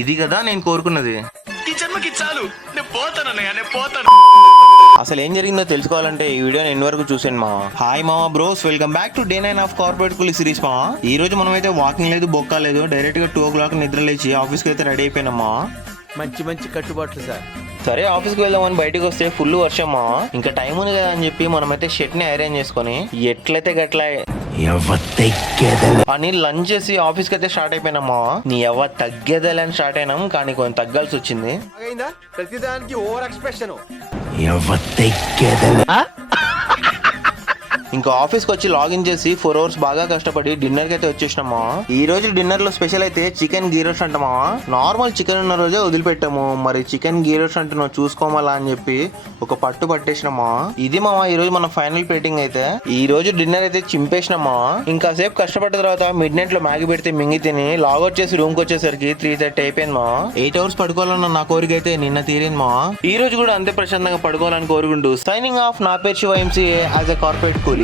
ఇది కదా నేను కోరుకున్నది. ఈ జన్మకి చాలు, నేను పోతానన్నయ్య, నేను పోతాను. అసలు ఏం జరిగిందో తెలుసుకోవాలంటే ఈ వీడియో ఎండ్ వరకు చూసాను మా. హాయ్ మామా bros, welcome back to day 9 of corporate కూలీ సిరీస్ మా. ఈ రోజు మనం అయితే వాకింగ్ లేదు, బొక్క లేదు, డైరెక్ట్ గా 2 o'clock నిద్ర లేచి ఆఫీస్కి అయితే రెడీ అయిపోయినామా. మంచి మంచి కట్టుబాట్లు సార్. సరే ఆఫీస్కి వెళ్దామని బయటకు వస్తే ఫుల్ వర్షమ్మా. ఇంకా టైం ఉంది కదా అని చెప్పి మనమైతే షర్ట్ ని ఐరన్ చేసుకుని ఎట్లయితే గట్లా అని లంచ్ చేసి ఆఫీస్కి అయితే స్టార్ట్ అయిపోయినామా. నీ ఎవ తగ్గేదేలని స్టార్ట్ అయినాం, కానీ కొంచెం తగ్గాల్సి వచ్చింది. ప్రతిదానికి ఓవర్ ఎక్స్ప్రెషన్. ఇంకా ఆఫీస్కి వచ్చి లాగిన్ చేసి 4 hours బాగా కష్టపడి డిన్నర్ కి అయితే వచ్చేసినామా. ఈ రోజు డిన్నర్ లో స్పెషల్ అయితే చికెన్ గీ రోస్ట్ అంటామా. నార్మల్ చికెన్ ఉన్న రోజే వదిలిపెట్టాము, మరి చికెన్ గీ రోస్ట్ అంటున్నావు చూసుకోవాలా అని చెప్పి ఒక పట్టు పట్టేసినామా. ఇది మామా ఈ రోజు మన ఫైనల్ ప్లేటింగ్ అయితే. ఈ రోజు డిన్నర్ అయితే చింపేసినామా. ఇంకా సేపు కష్టపడ్డ తర్వాత మిడ్ నైట్ లో మ్యాగీ పెడితే మింగి తిని లాగౌట్ చేసి రూమ్ కి వచ్చేసరికి 3:30 అయిపోయింది మా. 8 hours పడుకోవాలన్న నా కోరిక అయితే నిన్న తీరింది మా. ఈ రోజు కూడా అంతే ప్రశాంతంగా పడుకోవాలని కోరుకుంటూ సైనింగ్ ఆఫ్. నా పేరు Shiva MCA as a corporate కూలీ.